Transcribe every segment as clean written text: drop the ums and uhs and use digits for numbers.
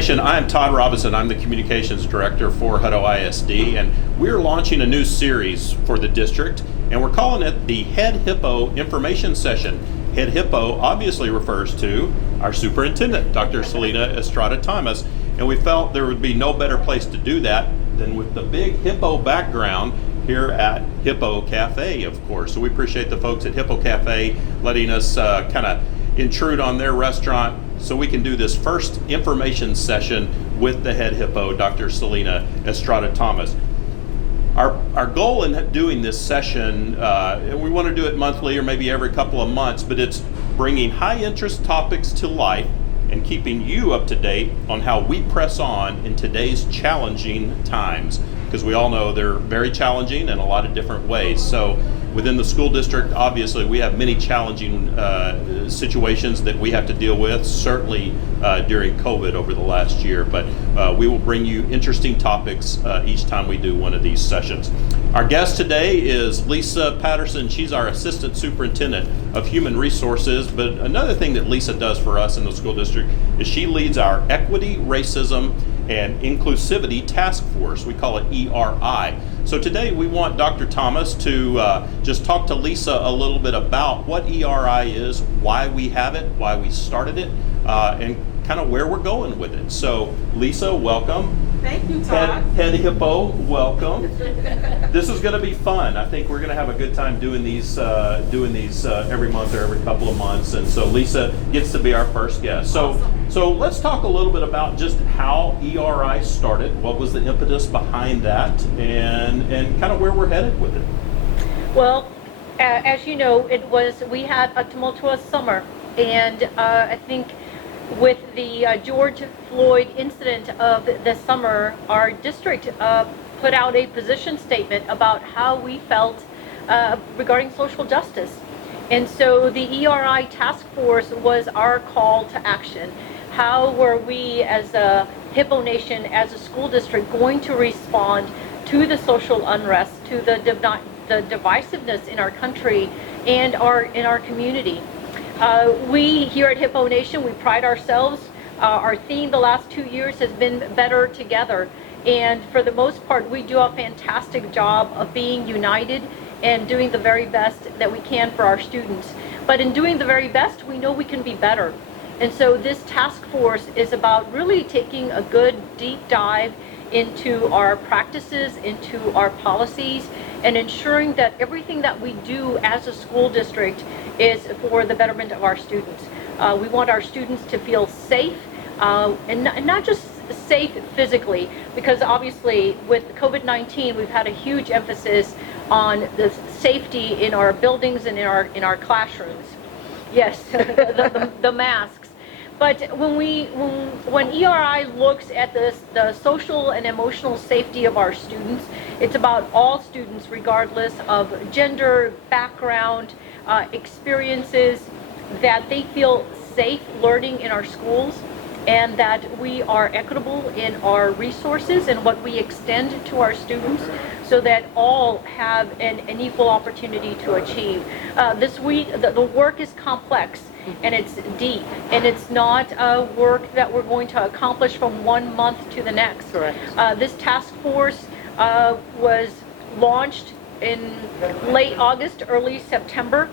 Nation, I'm Todd Robinson. I'm the Communications Director for Hutto ISD, and we're launching a new series for the district, and we're calling it the Head Hippo Information Session. Head Hippo obviously refers to our superintendent, Dr. Selena Estrada Thomas, and we felt there would be no better place to do that than with the big Hippo background here at Hippo Cafe, of course. So we appreciate the folks at Hippo Cafe letting us kind of intrude on their restaurant so we can do this first information session with the head hippo, Dr. Selena Estrada Thomas. Our goal in doing this session, we want to do it monthly or maybe every couple of months, but it's bringing high interest topics to life and keeping you up to date on how we press on in today's challenging times, because we all know they're very challenging in a lot of different ways. So within the school district, obviously, we have many challenging situations that we have to deal with, certainly during COVID over the last year, but we will bring you interesting topics each time we do one of these sessions. Our guest today is Lisa Patterson. She's our Assistant Superintendent of Human Resources, but another thing that Lisa does for us in the school district is she leads our Equity, Racism, and Inclusivity Task Force. We call it ERI. So today we want Dr. Thomas to just talk to Lisa a little bit about what ERI is, why we have it, why we started it, and kind of where we're going with it. So Lisa, welcome. Thank you, Todd. Head Hippo, welcome. This is going to be fun. I think we're going to have a good time doing these every month or every couple of months. And so Lisa gets to be our first guest. So let's talk a little bit about just how ERI started, what was the impetus behind that, and kind of where we're headed with it. Well, as you know, we had a tumultuous summer, and I think with the George Floyd incident of the summer, our district put out a position statement about how we felt regarding social justice. And so the ERI task force was our call to action. How were we as a Hippo Nation, as a school district, going to respond to the social unrest, to the divisiveness in our country and in our community? We here at Hippo Nation, we pride ourselves. Our theme the last 2 years has been Better Together. And for the most part, we do a fantastic job of being united and doing the very best that we can for our students. But in doing the very best, we know we can be better. And so this task force is about really taking a good deep dive into our practices, into our policies, and ensuring that everything that we do as a school district is for the betterment of our students. We want our students to feel safe, and not just safe physically, because obviously with COVID-19 we've had a huge emphasis on the safety in our buildings and in our classrooms. Yes, the masks. But when ERI looks at the social and emotional safety of our students, it's about all students regardless of gender, background, experiences, that they feel safe learning in our schools, and that we are equitable in our resources and what we extend to our students, so that all have an equal opportunity to achieve. This week, the work is complex and it's deep, and it's not work that we're going to accomplish from 1 month to the next. Correct. This task force was launched in late August, early September.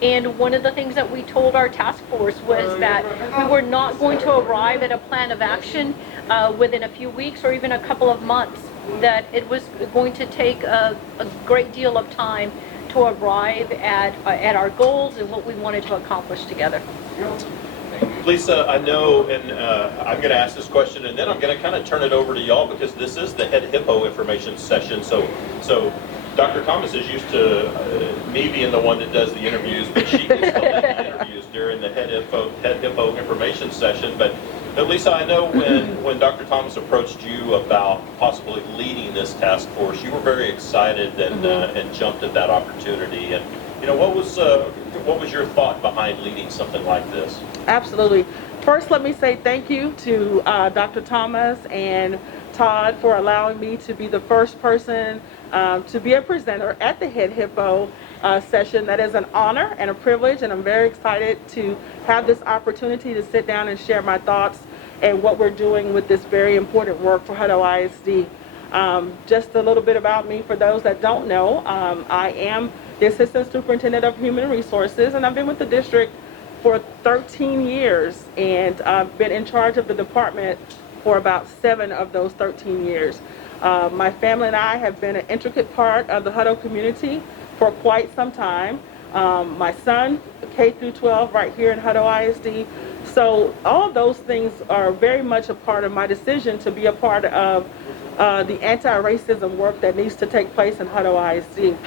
And one of the things that we told our task force was that we were not going to arrive at a plan of action within a few weeks or even a couple of months, that it was going to take a great deal of time to arrive at our goals and what we wanted to accomplish together. Lisa, I know, and I'm going to ask this question, and then I'm going to kind of turn it over to y'all, because this is the Head Hippo information session. So Dr. Thomas is used to me being the one that does the interviews, but she gets to lead the interviews during the Head Hippo information session. But Lisa, I know when Dr. Thomas approached you about possibly leading this task force, you were very excited and jumped at that opportunity. And what was your thought behind leading something like this? Absolutely. First, let me say thank you to Dr. Thomas and Todd for allowing me to be the first person to be a presenter at the Head Hippo session. That is an honor and a privilege, and I'm very excited to have this opportunity to sit down and share my thoughts and what we're doing with this very important work for Hutto ISD. Just a little bit about me for those that don't know. I am the Assistant Superintendent of Human Resources, and I've been with the district for 13 years, and I've been in charge of the department for about 7 of those 13 years. My family and I have been an intricate part of the Hutto community for quite some time. My son, K through 12, right here in Hutto ISD. So all of those things are very much a part of my decision to be a part of the anti-racism work that needs to take place in Hutto ISD.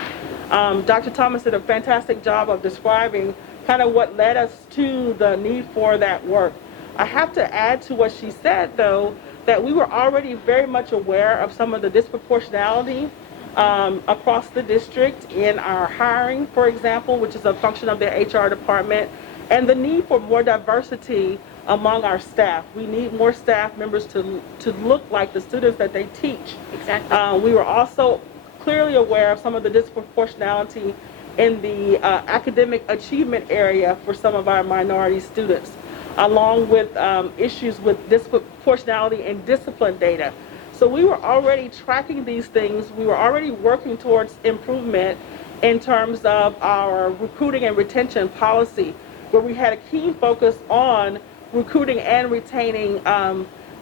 Dr. Thomas did a fantastic job of describing kind of what led us to the need for that work. I have to add to what she said, though, that we were already very much aware of some of the disproportionality across the district in our hiring, for example, which is a function of the HR department, and the need for more diversity among our staff. We need more staff members to look like the students that they teach. Exactly. We were also clearly aware of some of the disproportionality in the academic achievement area for some of our minority students, along with issues with disproportionality in discipline data. So we were already tracking these things. We were already working towards improvement in terms of our recruiting and retention policy, where we had a keen focus on recruiting and retaining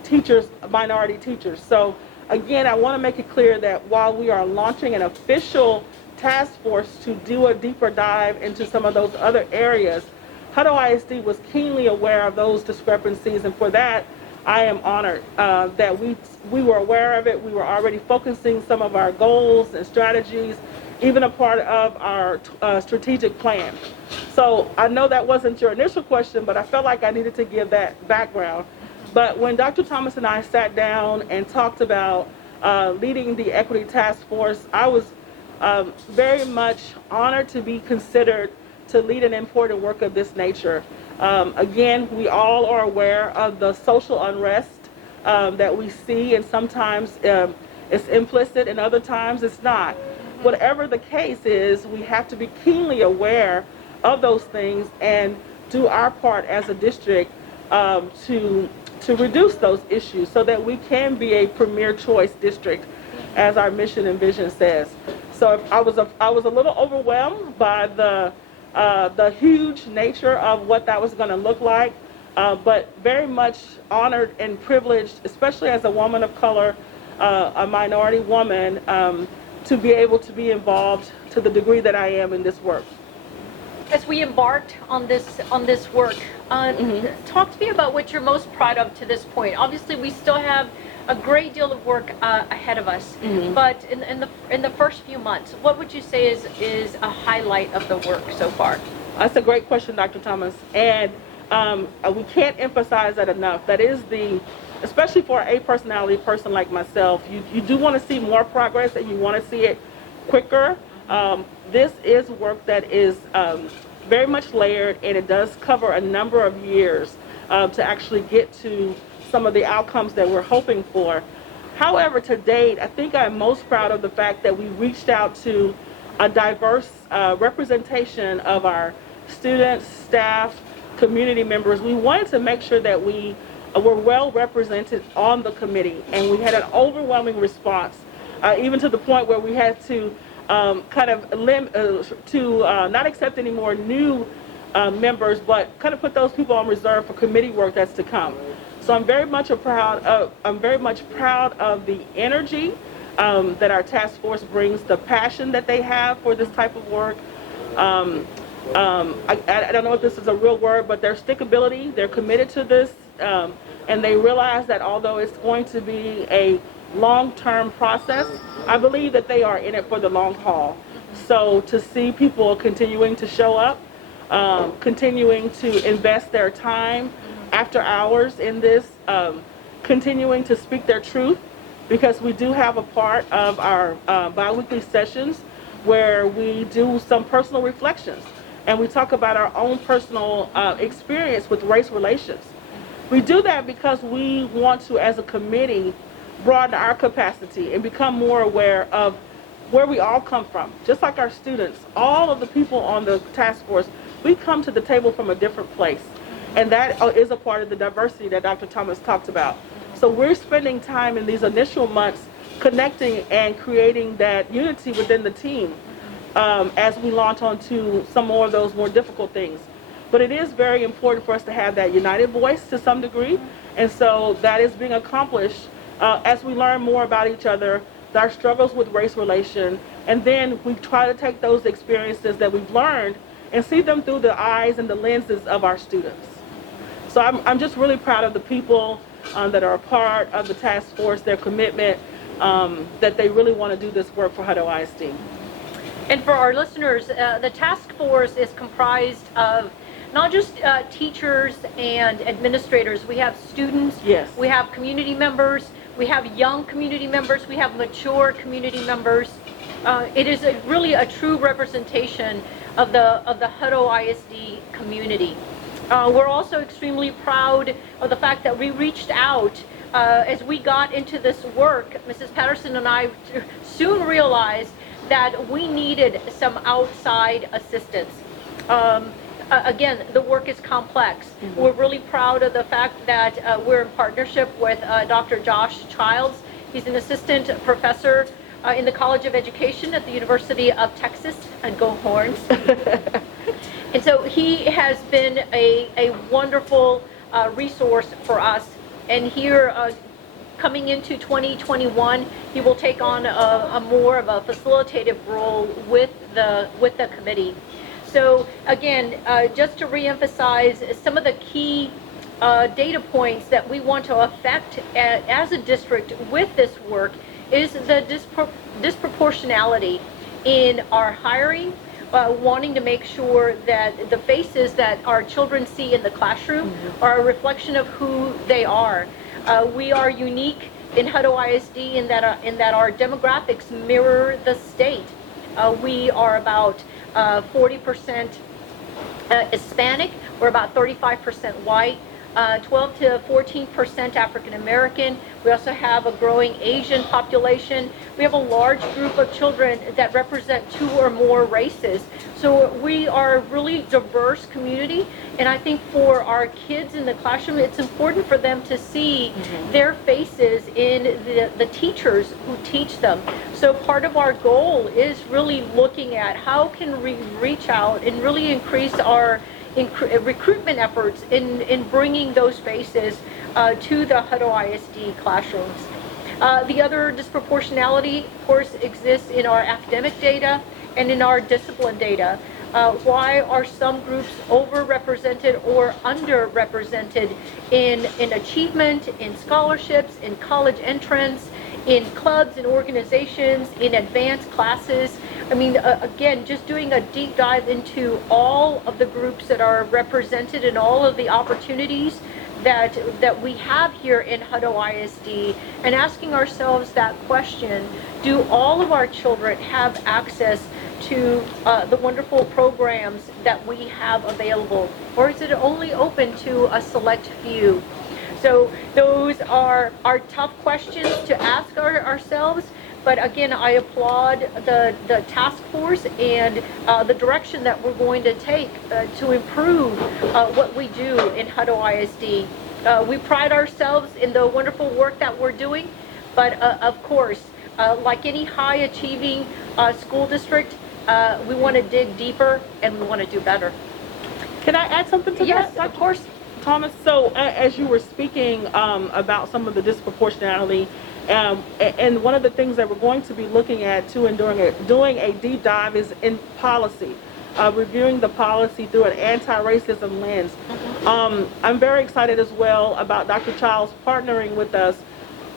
teachers, minority teachers. So again, I want to make it clear that while we are launching an official task force to do a deeper dive into some of those other areas, Hutto ISD was keenly aware of those discrepancies, and for that, I am honored that we were aware of it. We were already focusing some of our goals and strategies, even a part of our strategic plan. So I know that wasn't your initial question, but I felt like I needed to give that background. But when Dr. Thomas and I sat down and talked about leading the Equity Task Force, I was very much honored to be considered to lead an important work of this nature. Again, we all are aware of the social unrest that we see, and sometimes it's implicit and other times it's not. Whatever the case is, we have to be keenly aware of those things and do our part as a district to reduce those issues so that we can be a premier choice district, as our mission and vision says. So I was a little overwhelmed by the huge nature of what that was going to look like, but very much honored and privileged, especially as a woman of color, a minority woman, to be able to be involved to the degree that I am in this work. As we embarked on this work, talk to me about what you're most proud of to this point. Obviously, we still have a great deal of work ahead of us, but in the first few months, what would you say is a highlight of the work so far? That's a great question, Dr. Thomas, and we can't emphasize that enough. That is especially for a personality person like myself, you do want to see more progress and you want to see it quicker. This is work that is very much layered, and it does cover a number of years to actually get to some of the outcomes that we're hoping for. However, to date, I think I'm most proud of the fact that we reached out to a diverse representation of our students, staff, community members. We wanted to make sure that we were well represented on the committee, and we had an overwhelming response, even to the point where we had to not accept any more new members, but kind of put those people on reserve for committee work that's to come. So I'm very much proud of the energy that our task force brings, the passion that they have for this type of work. I don't know if this is a real word, but their stickability, they're committed to this, and they realize that although it's going to be a long-term process, I believe that they are in it for the long haul. So to see people continuing to show up, continuing to invest their time after hours in this, continuing to speak their truth, because we do have a part of our bi-weekly sessions where we do some personal reflections and we talk about our own personal experience with race relations. We do that because we want to, as a committee, broaden our capacity and become more aware of where we all come from. Just like our students, all of the people on the task force, we come to the table from a different place. And that is a part of the diversity that Dr. Thomas talked about. So we're spending time in these initial months connecting and creating that unity within the team as we launch onto some more of those more difficult things. But it is very important for us to have that united voice to some degree, and so that is being accomplished as we learn more about each other, our struggles with race relation, and then we try to take those experiences that we've learned and see them through the eyes and the lenses of our students. So I'm just really proud of the people that are a part of the task force, their commitment, that they really want to do this work for Hutto ISD. And for our listeners, the task force is comprised of not just teachers and administrators. We have students, Yes. we have community members, we have young community members, we have mature community members. It is really a true representation of the Hutto ISD community. We're also extremely proud of the fact that we reached out as we got into this work. Mrs. Patterson and I soon realized that we needed some outside assistance. Again, the work is complex. Mm-hmm. We're really proud of the fact that we're in partnership with Dr. Josh Childs. He's an assistant professor in the College of Education at the University of Texas, and go Horns. And so he has been a wonderful resource for us. And here, coming into 2021, he will take on a more of a facilitative role with the committee. So again, just to reemphasize some of the key data points that we want to affect as a district with this work is the disproportionality in our hiring, wanting to make sure that the faces that our children see in the classroom mm-hmm. are a reflection of who they are. We are unique in Hutto ISD in that our demographics mirror the state. We are about 40% Hispanic, we're about 35% white, 12 to 14% African American. We also have a growing Asian population. We have a large group of children that represent 2 or more races. So we are a really diverse community, and I think for our kids in the classroom, it's important for them to see mm-hmm. their faces in the teachers who teach them. So part of our goal is really looking at how can we reach out and really increase our recruitment efforts in bringing those faces to the Hutto ISD classrooms. The other disproportionality, of course, exists in our academic data and in our discipline data. Why are some groups overrepresented or underrepresented in achievement, in scholarships, in college entrance, in clubs and organizations, in advanced classes? I mean, again, just doing a deep dive into all of the groups that are represented and all of the opportunities that we have here in Hutto ISD, and asking ourselves that question: do all of our children have access to the wonderful programs that we have available, or is it only open to a select few? So those are tough questions to ask ourselves. But again, I applaud the task force and the direction that we're going to take to improve what we do in Hutto ISD. We pride ourselves in the wonderful work that we're doing, but of course, like any high-achieving school district, we want to dig deeper and we want to do better. Can I add something to that? Yes, of course. Thomas, so as you were speaking about some of the disproportionality, and one of the things that we're going to be looking at too and doing a deep dive is in policy, reviewing the policy through an anti-racism lens. I'm very excited as well about Dr. Childs partnering with us.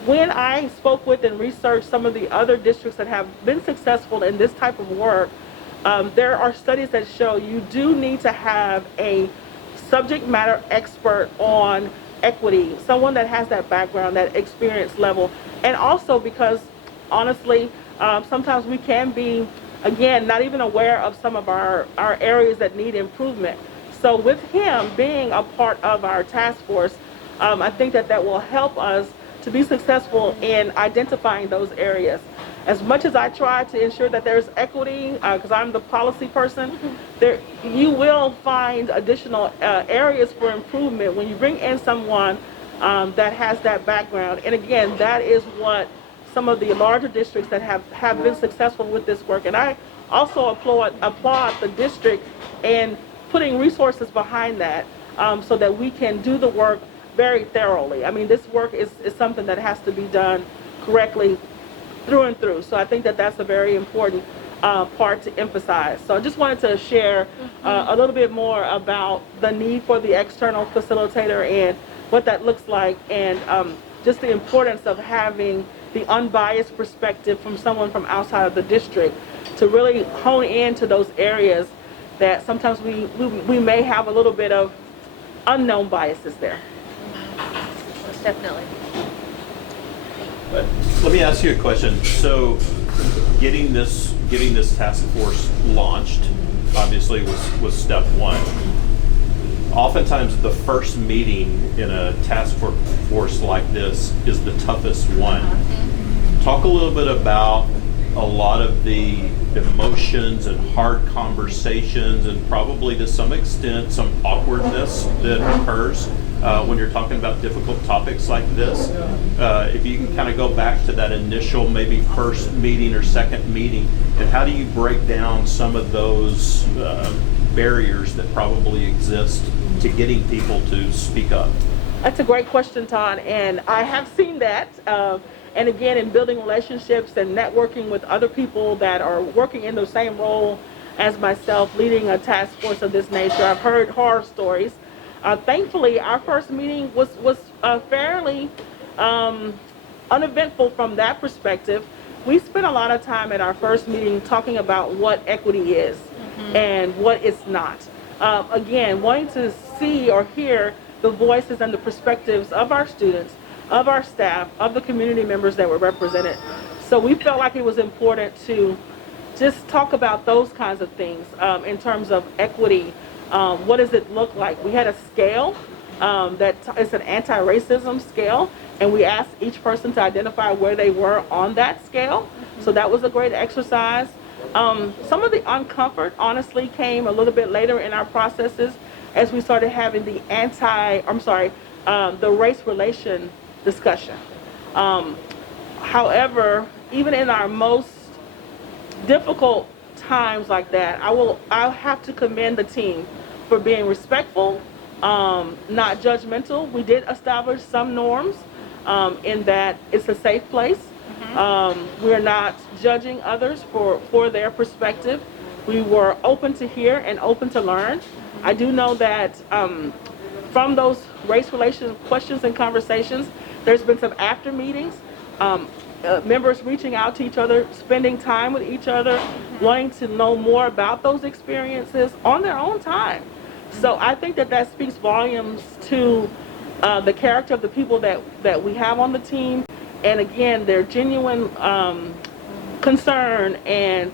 When I spoke with and researched some of the other districts that have been successful in this type of work, there are studies that show you do need to have a subject matter expert on equity, someone that has that background, that experience level, and also because honestly, sometimes we can be, again, not even aware of some of our areas that need improvement. So with him being a part of our task force, I think that will help us to be successful in identifying those areas. as much as I try to ensure that there's equity, because I'm the policy person, there you will find additional areas for improvement when you bring in someone that has that background. And again, that is what some of the larger districts that have been successful with this work. And I also applaud the district in putting resources behind that so that we can do the work very thoroughly. I mean, this work is something that has to be done correctly through and through. So I think that that's a very important part to emphasize. So I just wanted to share a little bit more about the need for the external facilitator and what that looks like, and just the importance of having the unbiased perspective from someone from outside of the district to really hone in to those areas that sometimes we may have a little bit of unknown biases there. Most definitely. But let me ask you a question. So, getting this task force launched, obviously was step one. Oftentimes, the first meeting in a task force like this is the toughest one. Talk a little bit about a lot of the emotions and hard conversations, and probably to some extent some awkwardness that occurs when you're talking about difficult topics like this. If you can kind of go back to that initial maybe first meeting or second meeting, and how do you break down some of those barriers that probably exist to getting people to speak up? That's a great question, Todd, and I have seen that. And again, in building relationships and networking with other people that are working in the same role as myself, leading a task force of this nature, I've heard horror stories. Thankfully, our first meeting was fairly uneventful from that perspective. We spent a lot of time at our first meeting talking about what equity is and what it's not. Again, wanting to see or hear the voices and the perspectives of our students, of our staff, of the community members that were represented. So we felt like it was important to just talk about those kinds of things in terms of equity. What does it look like? We had a scale that it's an anti-racism scale, and we asked each person to identify where they were on that scale. So that was a great exercise. Some of the uncomfort honestly came a little bit later in our processes as we started having the the race relation discussion. However, even in our most difficult times like that, I'll have to commend the team for being respectful, not judgmental. We did establish some norms in that it's a safe place. We're not judging others for their perspective. We were open to hear and open to learn. I do know that from those race relations questions and conversations, there's been some after meetings, members reaching out to each other, spending time with each other, wanting to know more about those experiences on their own time. So I think that speaks volumes to the character of the people that we have on the team, and again, their genuine concern and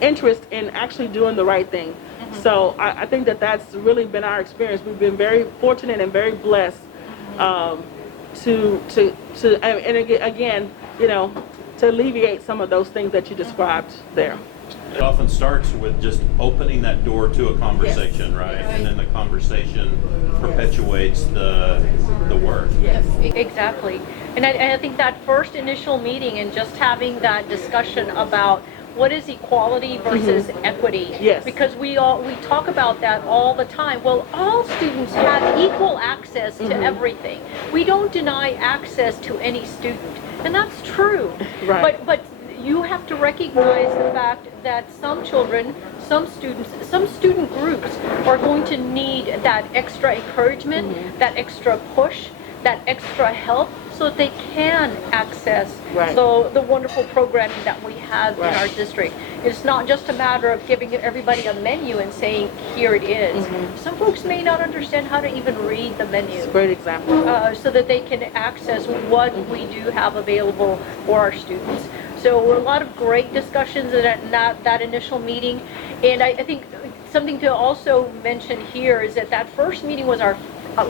interest in actually doing the right thing. So I think that's really been our experience. We've been very fortunate and very blessed and again, to alleviate some of those things that you described there. It often starts with just opening that door to a conversation, right? And then the conversation perpetuates the work. Yes. Exactly. And I think that first initial meeting and just having that discussion about what is equality versus equity? Yes. Because we talk about that all the time. Well, all students have equal access to everything. We don't deny access to any student, and that's true. Right. But you have to recognize the fact that some children, some students, some student groups are going to need that extra encouragement, that extra push, that extra help, so that they can access the wonderful programming that we have in our district. It's not just a matter of giving everybody a menu and saying, here it is. Some folks may not understand how to even read the menu. It's a great example. So that they can access what we do have available for our students. So a lot of great discussions in that initial meeting. And I think Something to also mention here is that that first meeting was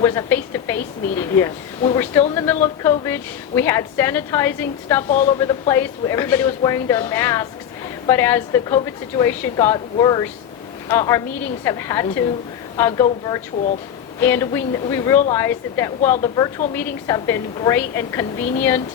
was a face-to-face meeting. Yes. We were still in the middle of COVID. We had sanitizing stuff all over the place. Everybody was wearing their masks. But as the COVID situation got worse, our meetings have had to go virtual. And we realized that while the virtual meetings have been great and convenient,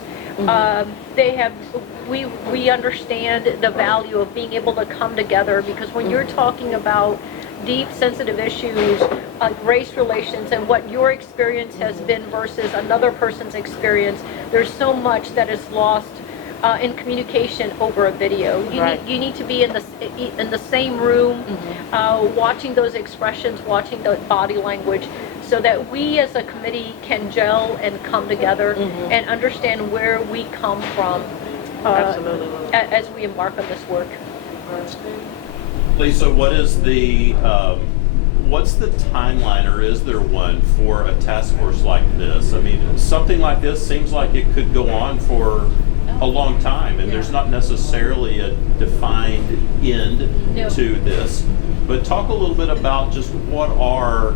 we understand the value of being able to come together, because when you're talking about deep sensitive issues like race relations and what your experience has been versus another person's experience, there's so much that is lost in communication over a video. You need to be in the same room, watching those expressions, watching the body language, so that we as a committee can gel and come together and understand where we come from as we embark on this work. Lisa, what is the what's the timeline, or is there one for a task force like this? I mean, something like this seems like it could go on for a long time, and there's not necessarily a defined end to this. But talk a little bit about just what are,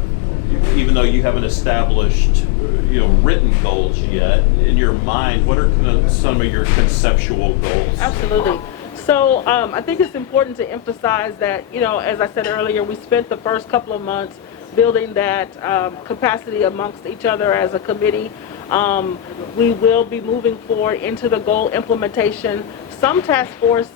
even though you haven't established, written goals yet, in your mind, what are some of your conceptual goals? Absolutely. So I think it's important to emphasize that, as I said earlier, we spent the first couple of months building that capacity amongst each other as a committee. We will be moving forward into the goal implementation. Some task force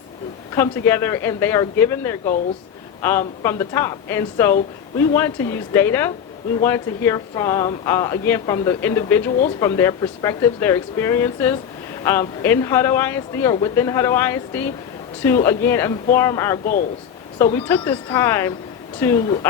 come together and they are given their goals from the top. And so we wanted to use data. We wanted to hear from, again, from the individuals, from their perspectives, their experiences in Hutto ISD or within Hutto ISD to, again, inform our goals. So we took this time to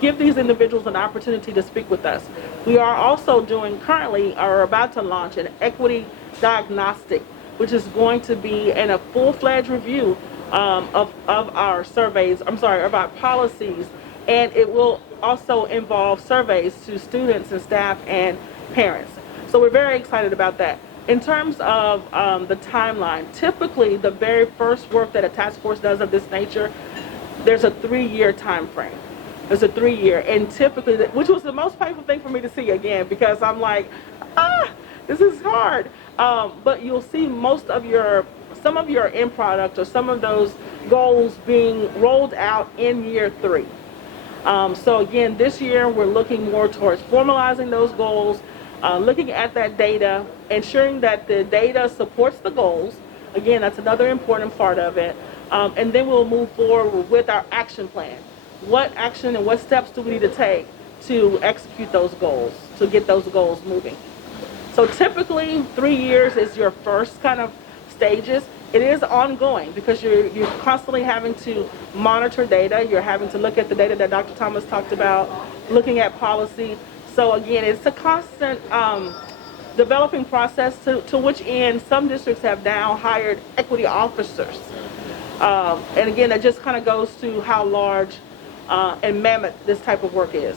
give these individuals an opportunity to speak with us. We are also currently about to launch an equity diagnostic, which is going to be in a full-fledged review of our surveys, of our policies, and it will also involve surveys to students and staff and parents. So we're very excited about that. In terms of the timeline, typically the very first work that a task force does of this nature, there's a 3-year time frame. There's a 3-year, and typically, which was the most painful thing for me to see, again, because I'm like, this is hard. But you'll see some of your end product or some of those goals being rolled out in year 3. So again, this year we're looking more towards formalizing those goals, looking at that data, ensuring that the data supports the goals. Again, that's another important part of it. And then we'll move forward with our action plan. What action and what steps do we need to take to execute those goals, to get those goals moving? So typically 3 years is your first kind of stages. It is ongoing because you're constantly having to monitor data. You're having to look at the data that Dr. Thomas talked about, looking at policy. So again, it's a constant developing process to which end some districts have now hired equity officers. And again, that just kind of goes to how large and mammoth this type of work is.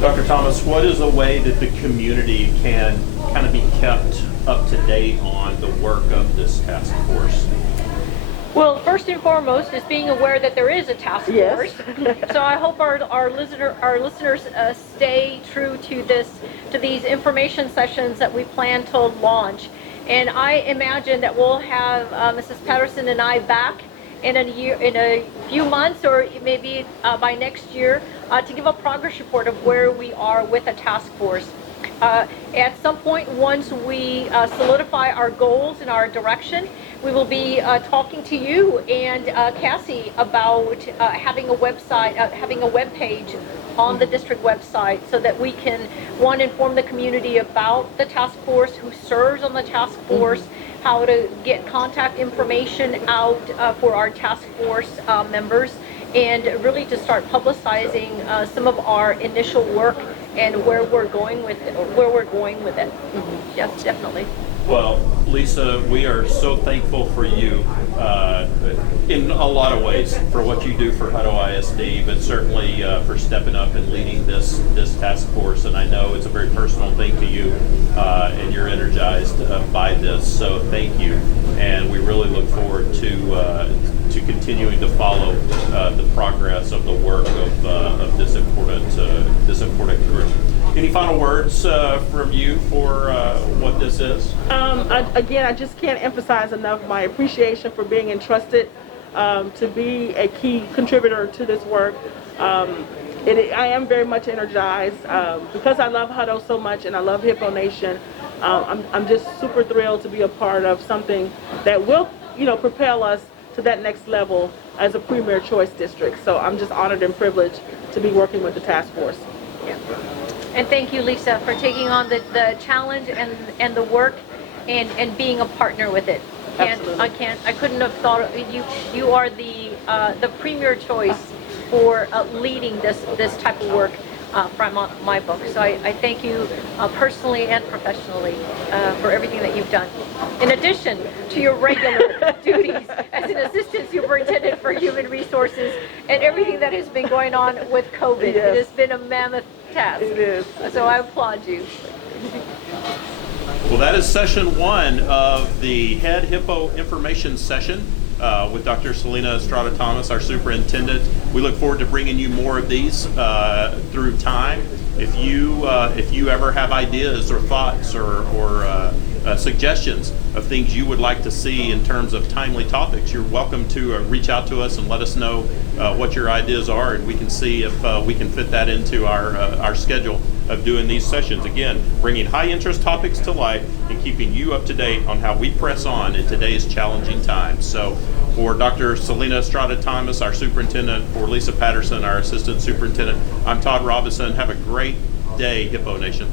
Dr. Thomas, what is a way that the community can kind of be kept up to date on the work of this task force? Well, first and foremost is being aware that there is a task force. So I hope our listeners stay true to these information sessions that we plan to launch. And I imagine that we'll have Mrs. Patterson and I back in a few months, or maybe by next year, to give a progress report of where we are with a task force. At some point, once we solidify our goals and our direction, we will be talking to you and Cassie about having a website, having a web page on the district website, so that we can, one, inform the community about the task force, who serves on the task force, how to get contact information out for our task force members, and really to start publicizing some of our initial work and where we're going with it. Yes, definitely. Well, Lisa, we are so thankful for you in a lot of ways for what you do for Hutto ISD, but certainly for stepping up and leading this task force. And I know it's a very personal thing to you, and you're energized by this. So thank you, and we really look forward to continuing to follow the progress of the work of this important group. Any final words from you for what this is? Again, I just can't emphasize enough my appreciation for being entrusted to be a key contributor to this work. I am very much energized because I love Hutto so much and I love Hippo Nation. I'm just super thrilled to be a part of something that will, propel us to that next level as a premier choice district. So I'm just honored and privileged to be working with the task force. Yeah. And thank you, Lisa, for taking on the challenge and the work and being a partner with it. I couldn't have thought of, you are the premier choice for leading this type of work from my book. So I thank you personally and professionally for everything that you've done. In addition to your regular duties as an assistant superintendent for human resources and everything that has been going on with COVID. Yes. It has been a mammoth task. It is. So I applaud you. Well, that is session 1 of the Head Hippo Information Session with Dr. Selena Estrada Thomas, our superintendent. We look forward to bringing you more of these through time. If you ever have ideas or thoughts or suggestions of things you would like to see in terms of timely topics, you're welcome to reach out to us and let us know what your ideas are, and we can see if we can fit that into our schedule of doing these sessions. Again, bringing high interest topics to life and keeping you up to date on how we press on in today's challenging times. So for Dr. Selena Estrada Thomas, our superintendent, for Lisa Patterson, our assistant superintendent, I'm Todd Robinson. Have a great day, Hippo Nation.